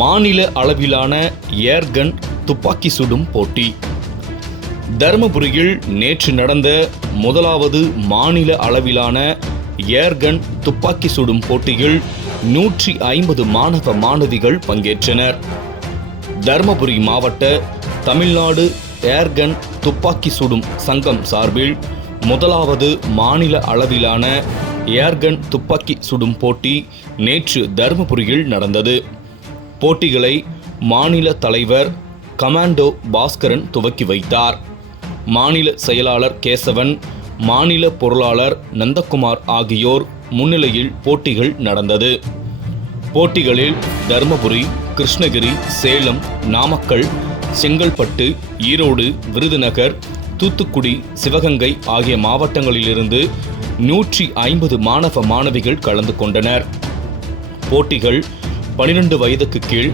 மாநில அளவிலான ஏர்கன் துப்பாக்கி சுடும் போட்டி. தருமபுரியில் நேற்று நடந்த முதலாவது மாநில அளவிலான ஏர்கன் துப்பாக்கி சுடும் போட்டியில் 150 மாணவ மாணவிகள் பங்கேற்றனர். தருமபுரி மாவட்ட தமிழ்நாடு ஏர்கன் துப்பாக்கி சுடும் சங்கம் சார்பில் முதலாவது மாநில அளவிலான ஏர்கன் துப்பாக்கி சுடும் போட்டி நேற்று தருமபுரியில் நடந்தது. போட்டிகளை மாநில தலைவர் கமாண்டோ பாஸ்கரன் துவக்கி வைத்தார். மாநில செயலாளர் கேசவன், மாநில பொருளாளர் நந்தகுமார் ஆகியோர் முன்னிலையில் போட்டிகள் நடந்தது. போட்டிகளில் தருமபுரி, கிருஷ்ணகிரி, சேலம், நாமக்கல், செங்கல்பட்டு, ஈரோடு, விருதுநகர், தூத்துக்குடி, சிவகங்கை ஆகிய மாவட்டங்களிலிருந்து 150 மாணவ மாணவிகள் கலந்து கொண்டனர். போட்டிகள் 12 வயதுக்கு கீழ்,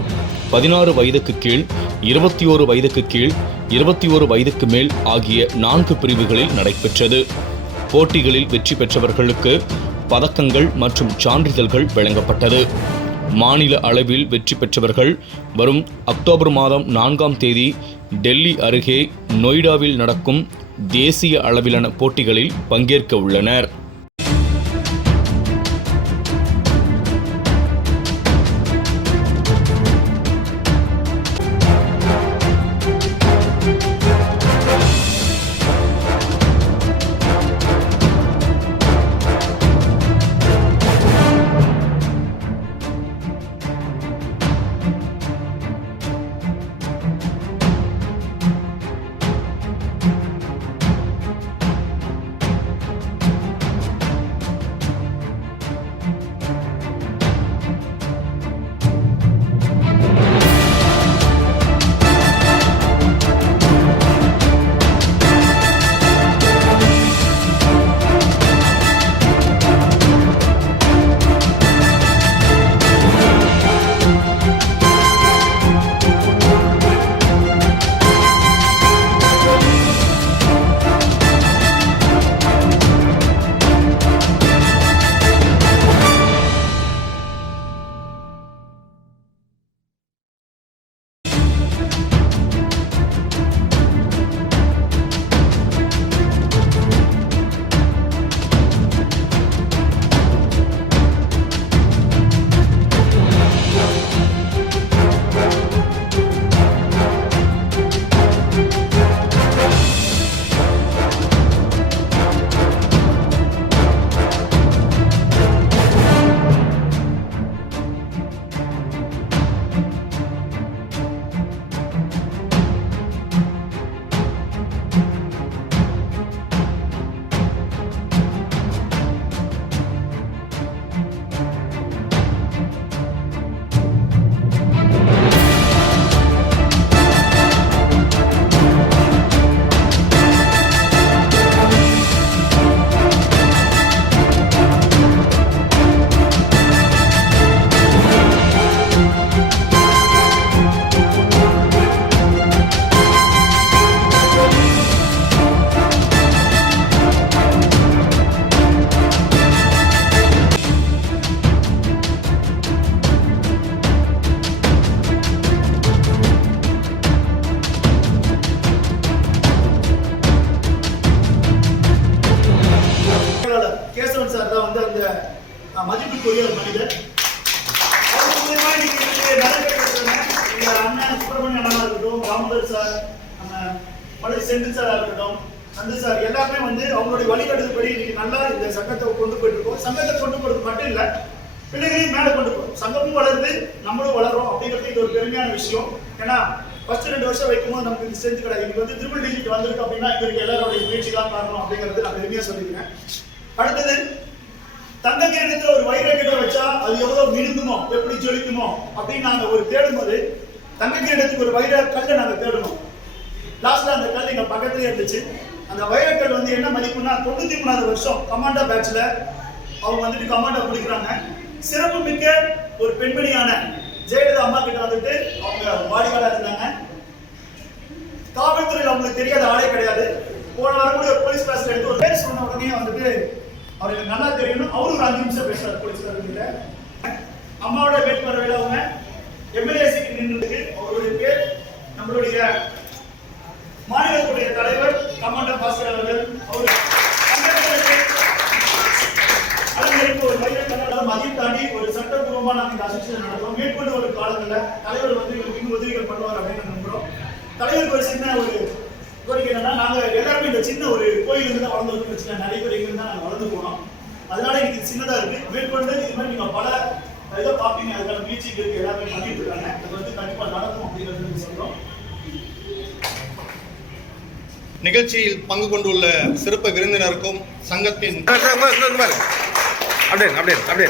16 வயதுக்கு கீழ், 21 வயதுக்கு கீழ், 21 வயதுக்கு மேல் ஆகிய 4 பிரிவுகளில் நடைபெற்றது. போட்டிகளில் வெற்றி பெற்றவர்களுக்கு பதக்கங்கள் மற்றும் சான்றிதழ்கள் வழங்கப்பட்டது. மாநில அளவில் வெற்றி பெற்றவர்கள் வரும் அக்டோபர் மாதம் 4ஆம் தேதி டெல்லி அருகே நொய்டாவில் நடக்கும் தேசிய அளவிலான போட்டிகளில் பங்கேற்க உள்ளனர். மதிப்புக்குரிய ஒரு மனிதர். அவர் மூலமா இன்னைக்கு நடைபெற்ற அண்ணன் சுப்பிரமணியன் அண்ணா இருக்கட்டும், ராமதாஸ் சார், மலை செந்தில் சாரா இருக்கட்டும், நந்து சார் எல்லாருமே அவங்களுடைய வழிகாட்டுதல்படி இன்னைக்கு நல்லா இந்த சங்கத்தை கொண்டு போயிட்டு இருக்கோம். சங்கத்தை கொண்டு போறது மட்டும் இல்ல, பிள்ளைகளையும் மேல கொண்டு போறோம். சங்கமும் வளருது, நம்மளும் வளர்றோம் அப்படிங்கிறது இது ஒரு பெருமையான விஷயம். ஏன்னா ஃபர்ஸ்ட் 2 வருஷம் வைக்கும்போது நமக்கு இது செஞ்சு கிடையாது. இன்னைக்கு ட்ரிபிள் டிஜிட் வந்திருக்கு அப்படின்னா இவருக்கு எல்லாரோடைய முயற்சி தான் காரணம் அப்படிங்கிறது நான் பெருமையா சொல்லிக்கிறேன். அடுத்தது, தங்க கிரீடத்துல ஒரு வைரக்கிட்ட வச்சா அது எவ்வளவு மினுங்குமோ, எப்படி ஜொலிக்குமோ அப்படின்னு நாங்க ஒரு தேடும்போது தங்க கிரீடத்துக்கு ஒரு வைர கல்லை நாங்க தேடணும். லாஸ்ட்ல அந்த கல் எங்க பக்கத்துலயே இருந்துச்சு. அந்த வைரக்கல் என்ன மதிப்புன்னா 93வது வருஷம் கமாண்டோ பேட்ச்ல அவங்க கமாண்டோ பிடிக்கிறாங்க. சிறப்பு மிக்க ஒரு பெண்மணியான ஜெயலலிதா அம்மா கிட்ட அவங்க பாடிகார்டா இருந்தாங்க. காவல்துறையில் அவங்களுக்கு தெரியாத ஆளே கிடையாது. போன வாரம் கூட போலீஸ் கிளாஸ்ல எடுத்து ஒரு பேர் சொன்ன உடனே அவருக்கு நல்லா தெரியணும். அவரும் ஒரு 5 நிமிஷம் பேசுறாரு போலீஸ்காரர்கிட்ட. அம்மாவோட வேட்பாளர்கள் அவங்க எம்எல்ஏசி நின்றுருக்கு. அவருடைய பேர் நம்மளுடைய மாநிலத்துடைய தலைவர் கமாண்டர் பாஸ்கர் அவர்கள். அவர் அலங்கரிப்பு ஒரு வைர கண்ணாடி மதியம் தாண்டி ஒரு சட்டப்பூர்வமா நாங்கள் இந்த அசோசியேஷன் நடத்துறோம். மேற்கொண்டு ஒரு காலங்களில் தலைவர் வந்து எங்களுக்கு இன்னும் உதவிகள் பண்ணுவார் அப்படின்னு நம்புறோம். தலைவருக்கு ஒரு சின்ன ஒரு கோரிக்கை என்னன்னா, நாங்கள் எல்லாருமே இந்த சின்ன ஒரு கோயிலிருந்து தான் வளர்ந்து வந்து வச்சுக்கோங்க. நிறைய பேர் இங்கிருந்து தான் நாங்கள் வளர்ந்து போனோம். அதனால எனக்கு சின்னதாக இருக்கு. மேற்கொண்டு இது மாதிரி நீங்கள் பல இதை பார்ப்பீங்க. அதுக்கான முயற்சி இருக்கு, எல்லாருமே பண்ணிட்டு இருக்காங்க. அது வந்து கண்டிப்பாக நடக்கும் அப்படிங்கிறது சொல்றோம். நிகழ்ச்சியில் பங்கு கொண்டுள்ள சிறப்பு விருந்தினருக்கும் சங்கத்தின் தம்பி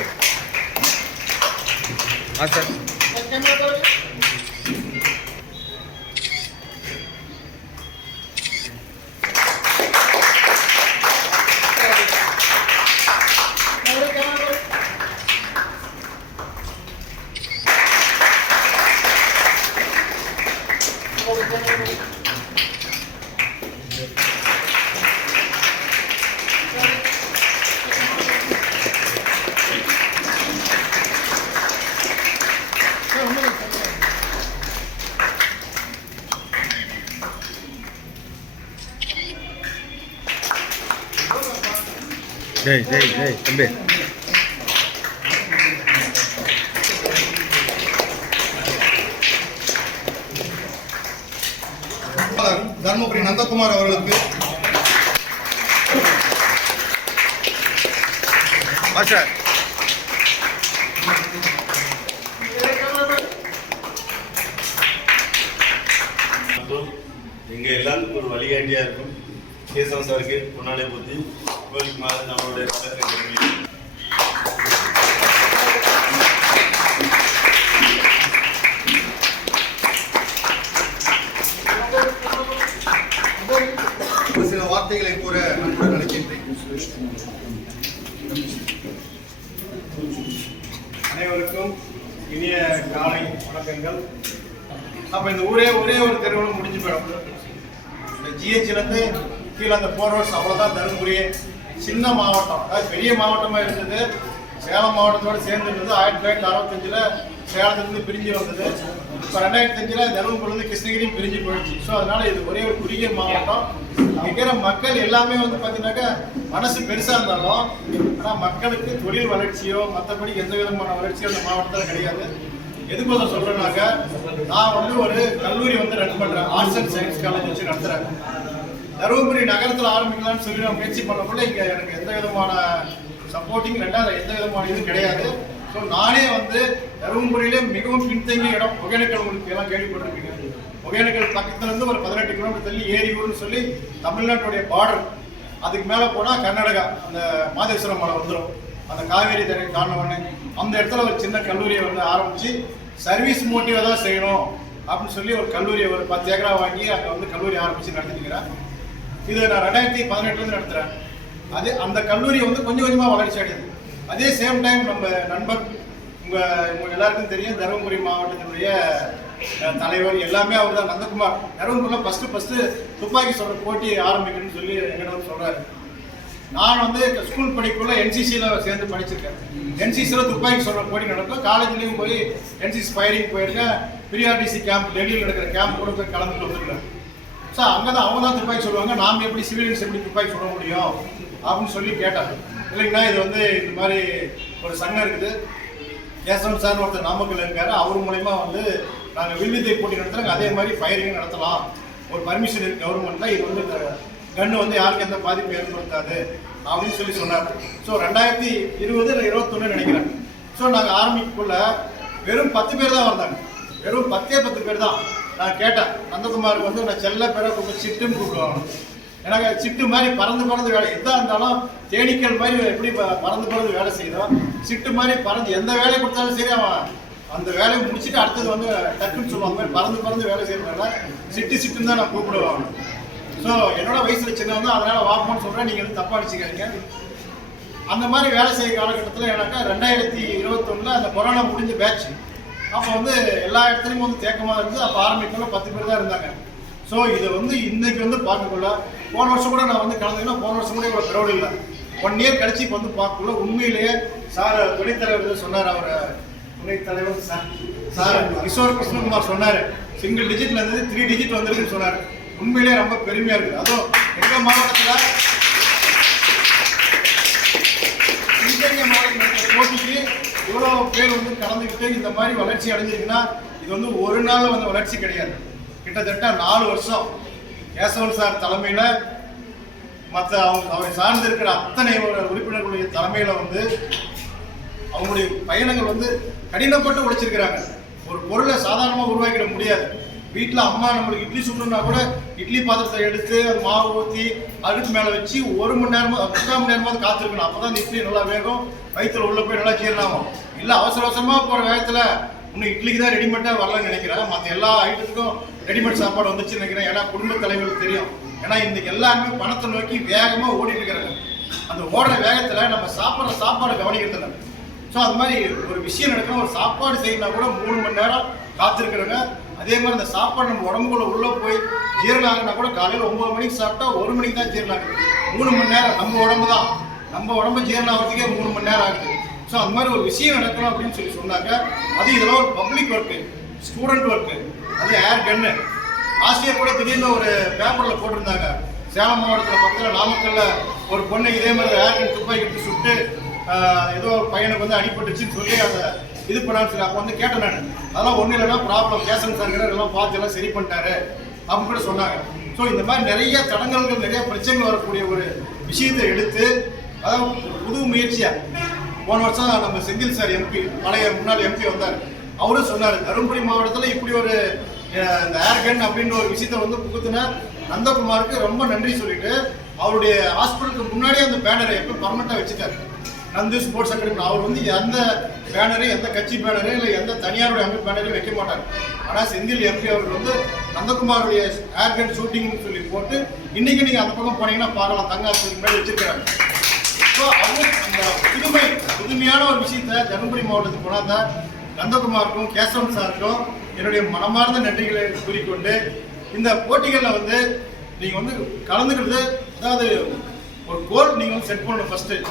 தர்மபுரி நந்தகுமார் அவர்களுக்கு எங்க எல்லாத்துக்கும் ஒரு வழிகாட்டியா இருக்கும். கேசவன் சாருக்கு பொன்னாடை பூத்தி கோயிலுக்கு மாதிரி நம்மளுடைய சில வார்த்தைகளை கூற நான் நினைக்கின்றேன். அனைவருக்கும் இனிய காலை வணக்கங்கள். அப்ப இந்த ஒரே ஒரு தெருவில் முடிஞ்சு போயிடும். இந்த ஜிஹெச்லேருந்து கீழே அந்த 4 ரோட்ஸ் அவ்வளோதான் தருமபுரியே. சின்ன மாவட்டம், அதாவது பெரிய மாவட்டமாக இருந்தது. சேலம் மாவட்டத்தோடு சேர்ந்து இருந்தது. 1965 சேலத்துலேருந்து பிரிஞ்சு வந்தது. இப்போ 2005 தருமபுரிலேருந்து கிருஷ்ணகிரியும் பிரிஞ்சு போயிடுச்சு. ஸோ அதனால இது ஒரே ஒரு குறுகிய மாவட்டம். இருக்கிற மக்கள் எல்லாமே வந்து பார்த்தீங்கன்னாக்கா மனசு பெருசாக இருந்தாலும் ஆனால் மக்களுக்கு தொழில் வளர்ச்சியோ மற்றபடி எந்த விதமான வளர்ச்சியோ அந்த மாவட்டத்தில் கிடையாது. எதுக்கோசம் சொல்றேன்னாக்கா, நான் வந்து ஒரு கல்லூரி வந்து ரன் பண்றேன். ஆர்ட்ஸ் அண்ட் சயின்ஸ் காலேஜ் வச்சு நடத்துறேன். தருமபுரி நகரத்தில் ஆரம்பிக்கலாம்னு சொல்லி நான் முயற்சி பண்ணக்குள்ள இங்கே எனக்கு எந்த விதமான சப்போர்ட்டிங் ரெண்டாவது எந்த விதமான இதுவும் கிடையாது. ஸோ நானே வந்து தருமபுரியிலே மிகவும் பின்தங்கிய இடம் ஒகேனக்கல், உங்களுக்கு எல்லாம் கேள்விப்பட்டிருப்பீங்க. ஒகேனக்கல் பக்கத்துலேருந்து ஒரு 18 கிலோமீட்டர் தள்ளி ஏரியூர்னு சொல்லி தமிழ்நாட்டுடைய பார்டர். அதுக்கு மேலே போனால் கர்நாடகா, அந்த மாதேஸ்வரம் மலை வந்துடும். அந்த காவேரி தரை தாண்டவொடனே அந்த இடத்துல ஒரு சின்ன கல்லூரியை வந்து ஆரம்பித்து சர்வீஸ் மோட்டிவாக தான் செய்யணும் அப்படின்னு சொல்லி ஒரு கல்லூரியை ஒரு 10 ஏக்கரா வாங்கி அங்கே வந்து கல்லூரி ஆரம்பித்து நடத்திக்கிறேன். இது நான் 2018 நடத்துகிறேன். அந்த கல்லூரி வந்து கொஞ்சம் கொஞ்சமாக வளர்ச்சி அடையுது. அதே சேம் டைம் நம்ம நண்பர் உங்கள் எல்லாருக்கும் தெரியும், தருமபுரி மாவட்டத்தினுடைய தலைவர் எல்லாமே அவர் தான், நந்தகுமார். தருமபுரியில் ஃபஸ்ட்டு துப்பாக்கி சொல்கிற போட்டி ஆரம்பிக்கணும்னு சொல்லி எங்கிட்ட வந்து சொல்கிறாரு. நான் வந்து ஸ்கூல் படிக்குள்ள என்சிசியில் சேர்ந்து படிச்சிருக்கேன். என்சிசியில் துப்பாக்கி சொல்கிற போட்டி நடக்கும். காலேஜ்லேயும் போய் என்சிசி ஃபயரிங் போயிருக்கேன். பிரிஆர்டிசி கேம்ப், டெல்லியில் நடக்கிற கேம்ப் கூட போய் கலந்துட்டு வந்துருக்கேன். ஸோ அங்கே தான் அவங்க தான் துப்பாக்கி சொல்லுவாங்க. நாம் எப்படி சிவிலியன்ஸ் எப்படி துப்பாக்கி சொல்ல முடியும் அப்படின்னு சொல்லி கேட்டாங்க. இல்லைங்கண்ணா, இது வந்து இந்த மாதிரி ஒரு சங்கம் இருக்குது, கேசவன் சார் ஒருத்தர் நாமக்கல் இருக்காரு, அவர் மூலயமா வந்து நாங்கள் வில்வித்தை போட்டி நடத்துகிறாங்க, அதே மாதிரி ஃபயரிங் நடத்தலாம், ஒரு பர்மிஷன் இருக்குது கவர்மெண்ட்டில், இது வந்து இந்த கன்று வந்து யாருக்கு எந்த பாதிப்பு ஏற்படுத்தாது அப்படின்னு சொல்லி சொன்னார். ஸோ 2020 இல்லை 2021 நினைக்கிறேன். ஸோ நாங்கள் ஆரம்பிக்குள்ள வெறும் 10 பேர் தான் வந்தாங்க. வெறும் 10 பேர் தான். நான் கேட்டேன், நந்தகுமாருக்கு வந்து நான் செல்ல பேரை கூப்பிட்டு சிட்டுன்னு கூப்பிடுவாங்க. எனக்கு சிட்டு மாதிரி பறந்து வேலை எதாக இருந்தாலும் தேனீக்கள் மாதிரி எப்படி பறந்து வேலை செய்யணும், சிட்டு மாதிரி பறந்து எந்த வேலையை கொடுத்தாலும் சரி அவன் அந்த வேலையை முடிச்சுட்டு அடுத்தது வந்து டக்குன்னு சொல்லுவாங்க. பறந்து வேலை செய்யறதுனால சிட்டுன்னு தான் நான் கூப்பிடுவாங்க. ஸோ என்னோட வயசுல சின்னவங்க, அதனால வாப்போன்னு சொல்கிறேன், நீங்கள் வந்து தப்பாக அடிச்சுக்காதீங்க. அந்த மாதிரி வேலை செய்ய காலகட்டத்தில் எனக்கு 2021 அந்த கொரோனா முடிஞ்ச பேட்ச். அப்போ வந்து எல்லா இடத்துலையும் வந்து தேக்கமாக இருந்தது. அப்போ ஆரம்பிக்கல 10 பேர் தான் இருந்தாங்க. ஸோ இதை வந்து இன்னைக்கு வந்து பார்க்கக்குள்ள, போன வருஷம் கூட நான் வந்து கலந்துங்கன்னா போன வருஷம் கூட இவ்வளோ க்ரௌட் இல்லை. 1 இயர் கழிச்சு இப்போ வந்து பார்க்கக்குள்ள உண்மையிலேயே சார் துணைத்தலைவர் சொன்னார். அவர் துணைத்தலைவர் சார் சார் கிஷோர் கிருஷ்ணகுமார் சொன்னார், சிங்கிள் டிஜிட்ல இருந்து 3 டிஜிட் வந்திருக்குன்னு சொன்னார். உண்மையிலே ரொம்ப பெருமையா இருக்குது. அதுவும் எங்கள் மாவட்டத்தில் சிவகங்கை மாவட்டம் போட்டிக்கு இவ்வளோ பேர் வந்து கலந்துக்கிட்டு இந்த மாதிரி வளர்ச்சி அடைஞ்சிருக்குன்னா இது வந்து ஒரு நாள் வந்து வளர்ச்சி கிடையாது. கிட்டத்தட்ட 4 வருஷம் கேசவன் சார் தலைமையில் மற்ற அவரை சார்ந்து இருக்கிற அத்தனை உறுப்பினர்களுடைய தலைமையில் வந்து அவங்களுடைய பயணங்கள் வந்து கடினப்பட்டு உழைச்சிருக்கிறாங்க. ஒரு பொருளை சாதாரணமாக உருவாக்கிட முடியாது. வீட்டில் அம்மா நம்மளுக்கு இட்லி சுடணும்னா கூட இட்லி பாத்திரத்தை எடுத்து அது மாவு ஊற்றி அடுப்பு மேலே வச்சு 1 மணி நேரமாக 3/4 மணி நேரமாவது காத்திருக்கணும். அப்போ தான் இந்த இட்லி நல்லா வேகும், வயிற்றுல உள்ளே போய் நல்லா ஜீரணமாகும். இல்லை அவசர அவசரமாக போகிற வேகத்தில் இன்னும் இட்லிக்கு தான் ரெடிமேடாக வரலான்னு நினைக்கிறேன். மற்ற எல்லா ஐட்டத்துக்கும் ரெடிமேட் சாப்பாடு வந்துச்சுன்னு நினைக்கிறேன். ஏன்னா குடும்ப தலைவர்களுக்கு தெரியும். ஏன்னா இன்றைக்கி எல்லாருமே பணத்தை நோக்கி வேகமாக ஓடிட்டு இருக்கிறாங்க. அந்த ஓடுற வேகத்தில் நம்ம சாப்பிட்ற சாப்பாடு கவனிக்கிறது இல்லை. ஸோ அது மாதிரி ஒரு விஷயம் நடக்கணும். ஒரு சாப்பாடு செய்யணும்னா கூட 3 மணி நேரம் காத்திருக்கிறோங்க. அதே மாதிரி அந்த சாப்பாடு நம்ம உடம்புக்குள்ள உள்ளே போய் ஜீரணம் ஆகுனா கூட காலையில் 9 மணிக்கு சாப்பிட்டா 1 மணிக்கு தான் ஜீரணம் ஆகுது. 3 மணி நேரம் நம்ம உடம்பு ஜீரணம் ஆகிறதுக்கே 3 மணி நேரம் ஆகுது. ஸோ அந்த மாதிரி ஒரு விஷயம் நடக்கணும் அப்படின்னு சொன்னாங்க. அது இதெல்லாம் ஒரு பப்ளிக் ஒர்க்கு, ஸ்டூடெண்ட் ஒர்க்கு, அது ஏர் கன்னு. ஆசிரியர் கூட திடீர்னு ஒரு பேப்பரில் போட்டிருந்தாங்க. சேலம் மாவட்டத்தில் பக்கத்தில் நாமக்கல்லில் ஒரு பொண்ணை இதே மாதிரி ஏர் கன் துப்பாக்கி எடுத்து சுட்டு ஏதோ பையனுக்கு வந்து அடிபட்டுச்சுன்னு சொல்லி அதை இது பண்ணான்னு சொல்லி அப்போ வந்து கேட்டேன் நான். அதெல்லாம் ஒன்றும் இல்லைன்னா ப்ராப்ளம் கேசன் சார் எல்லாம் பார்த்து எல்லாம் சரி பண்ணிட்டாரு அப்படின்னு கூட சொன்னாங்க. ஸோ இந்த மாதிரி நிறைய தடங்கல்கள், நிறைய பிரச்சனைகள் வரக்கூடிய ஒரு விஷயத்தை எடுத்து அதாவது புது முயற்சியாக போன வருஷம் நம்ம செந்தில் சார் எம்பி, பழைய முன்னாள் எம்பி வந்தார். அவரும் சொன்னார், தருமபுரி மாவட்டத்தில் இப்படி ஒரு இந்த ஏர்கன் அப்படின்ற ஒரு விஷயத்த வந்து புகுத்தின நந்தகுமாருக்கு ரொம்ப நன்றி சொல்லிட்டு அவருடைய ஹாஸ்பிட்டலுக்கு முன்னாடியே அந்த பேனரை எப்போ பர்மனெண்ட்டாக வச்சுட்டாரு. Nandu sports academy. அவர் வந்து எந்த பேனரு, எந்த கட்சி பேனரு இல்லை எந்த தனியாருடைய அமைப்பு பேனரையும் வைக்க மாட்டார். ஆனால் செந்தில் எம்பி அவர்கள் வந்து நந்தகுமாருடைய ஏர்கன் ஷூட்டிங்னு சொல்லி போட்டு இன்னைக்கு நீங்கள் அந்த பக்கம் போனீங்கன்னா பார்க்கலாம், தங்காசுக்கு மேலே வச்சிருக்கிறாங்க. ஸோ அவங்க அந்த புதுமையான ஒரு விஷயத்த தருமபுரி மாவட்டத்துக்கு கொண்டாந்த நந்தகுமாருக்கும் கேசவன் சாருக்கும் என்னுடைய மனமார்ந்த நன்றிகளை கூறிக்கொண்டு இந்த போட்டிகளில் வந்து நீங்கள் வந்து கலந்துக்கிறது, அதாவது ஒரு கோல் நீங்கள் வந்து செட் பண்ணணும். ஃபர்ஸ்ட்டு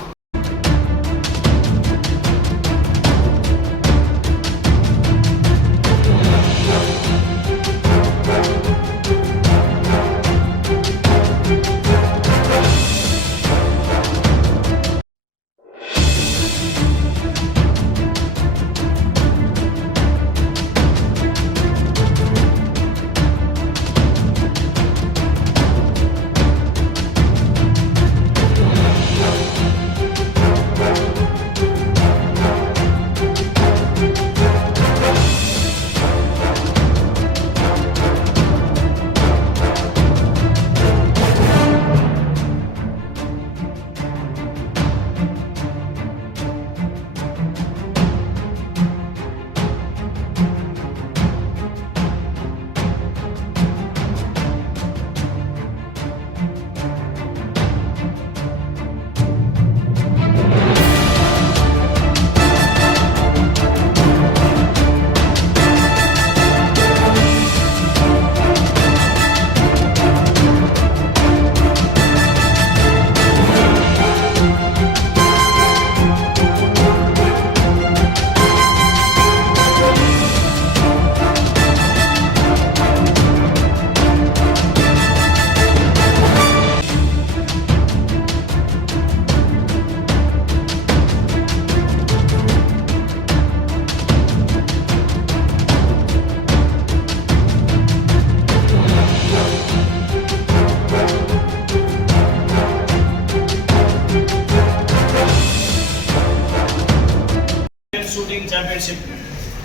ஷூட்டிங் சாம்பியன்ஷிப்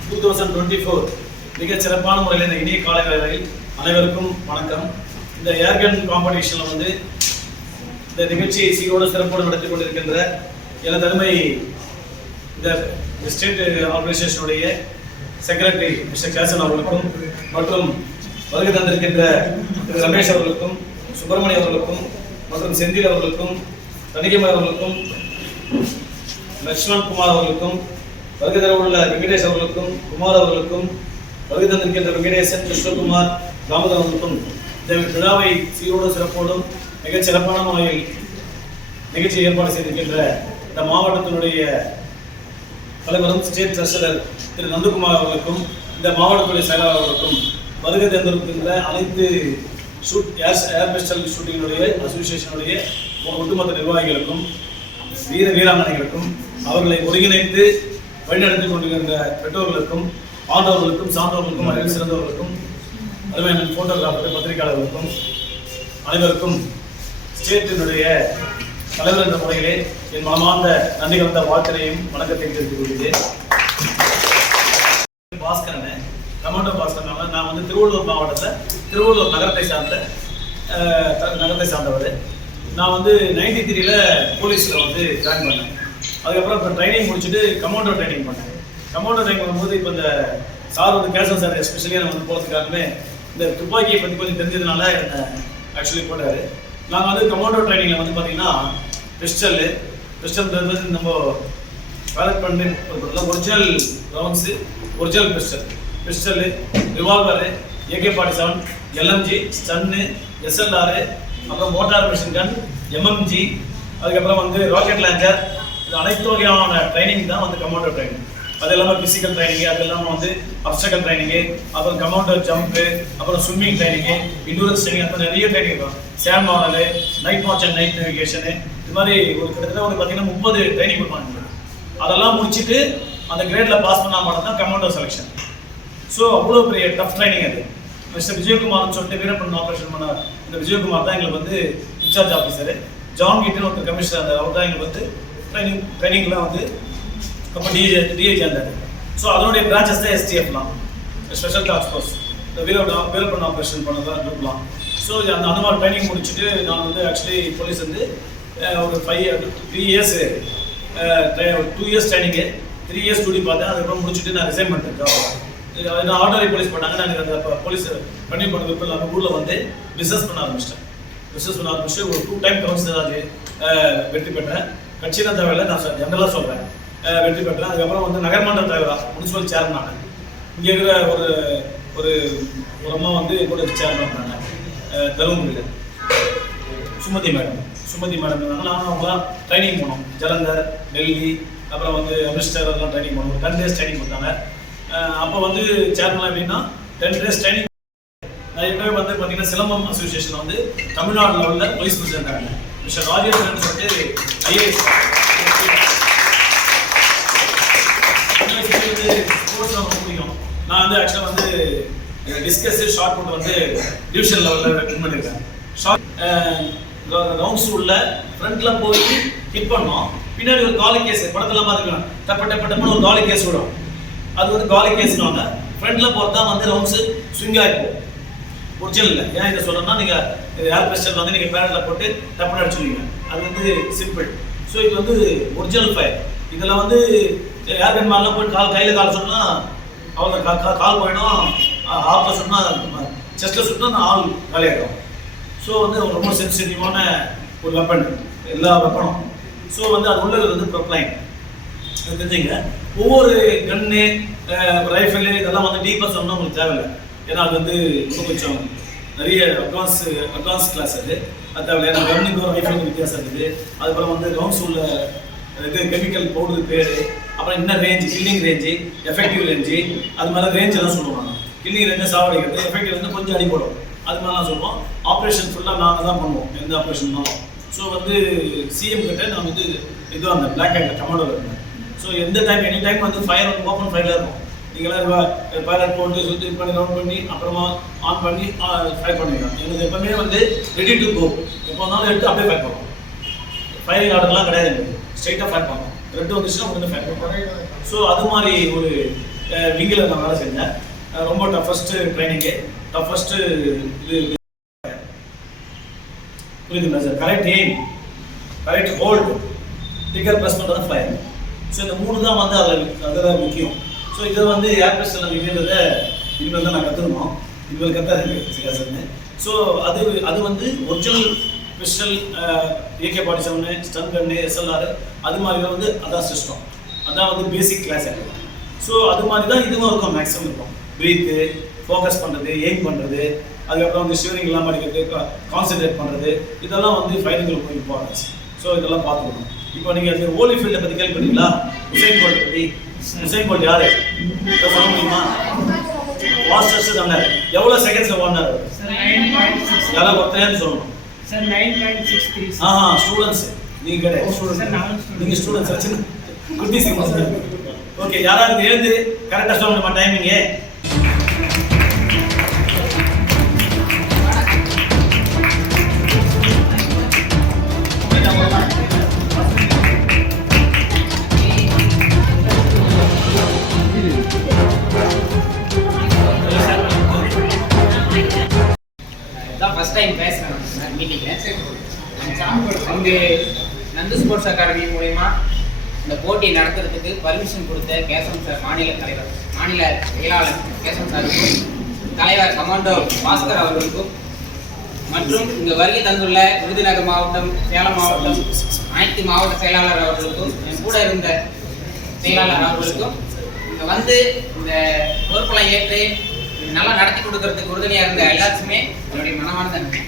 2024 மிகச் சிறப்பான முறையில் இந்த இனிய கால வேளையில் அனைவருக்கும் வணக்கம். இந்த ஏர்கன் காம்படிஷனில் வந்து இந்த நிகழ்ச்சியை சீரோடு சிறப்போடு நடத்தி கொண்டிருக்கின்ற எனது அருமை இந்த ஸ்டேட் ஆர்கனைசேஷனுடைய செக்ரட்டரி மிஸ்டர் கேசன் அவர்களுக்கும் மற்றும் வருகை தந்திருக்கின்ற திரு ரமேஷ் அவர்களுக்கும், சுப்பிரமணியம் அவர்களுக்கும் மற்றும் செந்தில் அவர்களுக்கும், தணிகைமலை அவர்களுக்கும், லட்சுமண் குமார் அவர்களுக்கும், வருகை தர உள்ள வெங்கடேஷ் அவர்களுக்கும், குமார் அவர்களுக்கும், வருகை தந்திருக்கின்ற வெங்கடேசன், கிருஷ்ணகுமார், தாமோதர் அவர்களுக்கும் இந்த விழாவை சீரோடு சிறப்போடும் மிகச் சிறப்பான முறையில் நிகழ்ச்சியை ஏற்பாடு செய்திருக்கின்ற இந்த மாவட்டத்தினுடைய தலைவரும் ஸ்டேட் ட்ரெஷரர் திரு நந்தகுமார் அவர்களுக்கும் இந்த மாவட்டத்துடைய செயலாளர்களுக்கும் வருகை தேர்ந்தெடுக்கின்ற அனைத்து ஏர் பிஸ்டல் ஷூட்டிங்கினுடைய அசோசியேஷனுடைய ஒட்டுமொத்த நிர்வாகிகளுக்கும் வீராங்கனைகளுக்கும் அவர்களை ஒருங்கிணைத்து வழிநடத்தி கொண்டிருக்கின்ற பெற்றோர்களுக்கும் ஆண்டவர்களுக்கும் சான்றோர்களுக்கும் அறிவு சிறந்தவர்களுக்கும் அருமையான போட்டோகிராஃபர் பத்திரிகையாளர்களுக்கும் அனைவருக்கும் ஸ்டேட்டினுடைய தலைவர் என்ற முறையிலே என் மனமார்ந்த நன்றி கலந்த வாழ்த்தினையும் வணக்கத்தை தெரிவித்துக் கொள்கிறேன். பாஸ்கரன் கமாண்டோ பாஸ்கரன். நான் வந்து திருவள்ளூர் மாவட்டத்தில் திருவள்ளூர் நகரத்தை சார்ந்தவர். நான் வந்து 93ல் போலீஸில் வந்து ஜாயின் பண்ணேன். அதுக்கப்புறம் இப்போ ட்ரைனிங் முடிச்சுட்டு கமாண்டோ ட்ரைனிங் பண்ணேன். கமாண்டோ ட்ரைனிங் பண்ணும்போது இப்போ இந்த சார் வந்து கேசவன் சார் எஸ்பெஷலியாக நான் வந்து போகிறதுக்காகவே இந்த துப்பாக்கியை பற்றி கொஞ்சம் தெரிஞ்சதுனால என்னை ஆக்சுவலி போட்டார். நாங்கள் வந்து கமாண்டோ ட்ரைனிங்கில் வந்து பார்த்தீங்கன்னா பிஸ்டல் நம்ம வேலட் பண்ணி original rounds, original pistol, revolver, AK-47, LMG, Sten, SLR, அப்புறம் மோட்டார் மிஷின் கன், MMG, அதுக்கப்புறம் வந்து ராக்கெட் லான்ச்சர், இது அனைத்து வகையான ட்ரைனிங் தான் வந்து கமாண்டோ ட்ரைனிங். அது இல்லாமல் ஃபிசிக்கல் ட்ரைனிங்கு, அது இல்லாமல் வந்து அப்ஸ்டக்கல் ட்ரைனிங்கு, அப்புறம் கமாண்டோ ஜம்ப்பு, அப்புறம் ஸ்விம்மிங் ட்ரைனிங்கு, இண்டூரன்ஸ் ட்ரைனிங், அப்புறம் நிறைய ட்ரைனிங் இருக்கும். Same model, night watch and night navigation, இது மாதிரி ஒரு கிட்டத்தட்ட ஒரு பார்த்தீங்கன்னா 30 ட்ரைனிங் கொடுப்பாங்க. அதெல்லாம் முடிச்சுட்டு அந்த கிரேடில் பாஸ் பண்ணால் மட்டும்தான் கமாண்டோ செலெக்ஷன். ஸோ அவ்வளோ பெரிய டஃப் ட்ரைனிங் அது. மிஸ்டர் விஜயகுமார்னு சொல்லிட்டு வீரப்பன் ஆப்ரேஷன் பண்ண இந்த விஜயகுமார் தான் எங்களுக்கு வந்து இன்சார்ஜ் ஆஃபீஸரு. ஜான் கிட்னு ஒரு கமிஷனர் இருந்தார். அவர் தான் எங்களுக்கு வந்து ட்ரைனிங்லாம் வந்து அப்போ டிஐஜி இருந்தார். ஸோ அதனுடைய பிரான்ச்சஸ் தான் STFலாம், special task force, Veerappan operation பண்ணதான் குரூப்லாம். ஸோ அந்த மாதிரி ட்ரைனிங் முடிச்சுட்டு நான் வந்து ஆக்சுவலி போலீஸ் வந்து ஒரு 2 இயர்ஸ் ட்ரைனிங்கு, 3 இயர்ஸ் டியூட்டி பார்த்தேன். அதுக்கப்புறம் முடிச்சுட்டு நான் ரிசைன் பண்ணிட்டேன் ஜாப். நான் ஆர்டினரி போலீஸ் பண்ணாங்க. நான் அந்த போலீஸ் பண்ணி பண்ண விருப்பம் இல்லாமல் ஊரில் வந்து பிஸ்னஸ் பண்ண ஆரம்பிச்சிட்டேன். ஒரு 2 டைம் கவுன்சிலர் வெற்றி பெற்றேன். கட்சியெல்லாம் தேவையில்லை, நான் ஜெனரலாக சொல்கிறேன், வெற்றி பெற்றேன். அதுக்கப்புறம் வந்து நகர்மன்ற தலைவராக முனிசிபல் சேர்மன் ஆனேன். இங்கே இருக்கிற ஒரு அம்மா வந்து கூட சேர்மன் பண்ணாங்க தருமபுரியில், சுமதி மேடம் இருந்தாங்க. நானும் அவங்களாம் ட்ரைனிங் போனோம். ஜலந்தர், டெல்லி, அப்புறம் வந்து அமிர்தசர் அதெல்லாம் ட்ரைனிங் போனோம். 10 days ட்ரைனிங் கொடுத்தாங்க. அப்போ வந்து சேர்மன் எப்படின்னா 10 days ட்ரைனிங். நான் எப்பவே வந்து பார்த்தீங்கன்னா சிலம்பம் அசோசியேஷன் வந்து தமிழ்நாடு லெவலில் வைஸ் பிரசிடென்ட் ஆகிங்க. மிஸ்டர் ராஜேந்திரன் சொல்லிட்டு IAS ஸ்போர்ட்ஸ் ரொம்ப பிடிக்கும். நான் வந்து ஆக்சுவலாக வந்து டிஸ்கஸ் ஷார்ட் புட் வந்து டிவிஷன் லெவலில் வின் பண்ணியிருக்கேன். ஷார்ட் ரவுண்ட்ஸ் உள்ள ஃப்ரண்ட்ல போய் ஹிட் பண்ணோம். பின்னாடி ஒரு காலி கேஸ் படத்தெல்லாம் பார்த்துக்கலாம், டப்பன்னு ஒரு காலி கேஸ் விடும். அது வந்து காலி கேஸ்னால ஃப்ரண்ட்ல போகிறதா வந்து ரவுண்ட்ஸு ஸ்விங் ஆகிப்போம். ஒரிஜினல் இல்லை. ஏன் இதை சொல்கிறோம்னா, நீங்கள் ஏர் பிஸ்டல் வந்து நீங்கள் பேரலில் போட்டு டப்புன்னு அடிச்சுடுவீங்க. அது வந்து சிம்பிள். ஸோ இது வந்து ஒரிஜினல் ஃபயர். இதில் வந்து ஏர் கன் மாதிரிலாம் போய் கையில் கால் சொன்னால் அவங்க கால் போயிடும். ஆப்பில் சொன்னால் செஸ்ட்டில் சொன்னால் ஆள் காலியாகிடும். ஸோ வந்து ரொம்ப சென்சிட்டிவான ஒரு வெப்பன், எல்லா வெப்பனும். ஸோ வந்து அது உள்ளது வந்து ப்ரொப்ளைன் தெரிஞ்சுங்க. ஒவ்வொரு கன்னு, ரைஃபிள் இதெல்லாம் வந்து டீப்பாக சொன்னால் உங்களுக்கு தேவையில்லை. ஏன்னா அது வந்து இன்னும் கொஞ்சம் நிறைய அட்வான்ஸ் கிளாஸ் அது தேவையில்லை. ஏன்னா கன்னுக்கும் ரைஃபிளுக்கும் வித்தியாசம் இருக்குது. அதுக்கப்புறம் வந்து ரவுண்ட்ஸ் உள்ள இது கெமிக்கல் பவுடர் பேர், அப்புறம் என்ன range, killing range, effective range, அது மாதிரி ரேஞ்செல்லாம் சொல்லுவாங்க. கில்லிங் ரேஞ்சை சாவடிக்கிறது, எஃபெக்டிவ் வந்து கொஞ்சம் அடி போடும், அது மாதிரிலாம் சொல்லுவோம். ஆப்ரேஷன் ஃபுல்லாக நாங்கள் தான் பண்ணுவோம், எந்த ஆப்ரேஷன்னாலும். ஸோ வந்து சிஎம் கிட்ட நான் வந்து இதுவும் அந்த பிளாக் அண்ட் கமாண்டோவில் இருந்தேன். ஸோ எந்த டைம் எனி டைம் வந்து ஃபயர் வந்து ஓப்பன் ஃபயரில் இருக்கும். நீங்களாம் பைலட் போட்டு சுற்றி பண்ணி ரவுண்ட் பண்ணி அப்புறமா ஆன் பண்ணி ஃபயர் பண்ணிடலாம். எங்களுக்கு எப்பவுமே வந்து ரெடி டு கோ, எப்போ வந்தாலும் எடுத்து அப்படியே ஃபயர் பண்ணுவோம். ஃபயரிங் ஆர்டர்லாம் கிடையாது, எங்களுக்கு ஸ்ட்ரைட்டாக ஃபயர் பண்ணுவோம். ரெட்டு வந்துச்சுன்னா உடனே ஃபயர் பண்ணுவோம். ஸோ அது மாதிரி ஒரு விங்கில் நான் வேலை செஞ்சேன். ரொம்ப டஃபஸ்ட்டு ட்ரைனிங்கு, டஃபஸ்ட்டு இது புரியுதுங்களா sir? Correct aim, correct hold, ticker press பண்ணுறது ஃபயர். ஸோ இந்த 3 தான் வந்து அதில் முக்கியம். ஸோ இதை வந்து ஏர் பிஸ்டல் விற்கிறத இனிமேல் தான் நான் கற்றுக்கணும். இனிமேல் கற்றுன்னு. ஸோ அது வந்து ஒரிஜினல் பிஸ்டல், AK-47, ஸ்டன் கன்னு, SLR, அது மாதிரி வந்து அதான் சிஸ்டம், அதான் வந்து பேசிக் கிளாஸ். ஸோ அது மாதிரி தான் இதுவும் இருக்கும், மேக்ஸிமம் இருக்கும். பிரீத்து, ஃபோக்கஸ் பண்ணுறது, எய்ம் பண்ணுறது, அதுக்கப்புறம் வந்து ஷிவரிங் இல்லாமல் அடிக்கிறது, கான்சென்ட்ரேட் பண்ணுறது, இதெல்லாம் வந்து ஃபைட்டிங்களுக்கு ரொம்ப இம்பார்ட்டன்ஸ். ஸோ இதெல்லாம் பார்த்துக்கணும். இப்போ நீங்கள் அந்த ஹோலி ஃபீல்டை பற்றி கேள்விப்பட்டீங்களா? உசைன் போல்ட் பற்றி. உசைன் போல்ட் யார் சொல்ல முடியுமா? Fastest runner. எவ்வளவு செகண்ட்ஸ்ல ஓடினாரு? Sir, 9.6. யாராவது ஒருத்தரே சொல்லணும். Sir, 9.63. ஸ்டூடண்ட்ஸ் நீங்க கிடையாது. Sir, நான் student. நீங்க ஸ்டூடண்ட்ஸ் குட்டி சிங். ஓகே, யாராவது எழுந்து கரெக்டா சொல்லணுமா டைமிங்? இதான் ஃபர்ஸ்ட் டைம் பேசுகிறேன் நான் மீட்டிங்கில். இங்கே நந்து ஸ்போர்ட்ஸ் அகாடமி மூலயமா இந்த போட்டி நடத்துறதுக்கு பர்மிஷன் கொடுத்த கேசவன் சார், மாநில தலைவர், மாநில செயலாளர் கேசவன் சாருக்கும், தலைவர் கமாண்டோ பாஸ்கர் அவர்களுக்கும், மற்றும் இங்கே வருகை தந்துள்ள விருதுநகர் மாவட்டம், சேலம் மாவட்டம் அனைத்து மாவட்ட செயலாளர் அவர்களுக்கும், என் கூட இருந்த செயலாளர் அவர்களுக்கும், இங்கே வந்து இந்த பொறுப்பெல்லாம் ஏற்று நல்லா நடத்தி கொடுக்கறதுக்கு உறுதுணையாக இருந்த எல்லாருக்குமே என்னுடைய மனமார்ந்த நன்றி.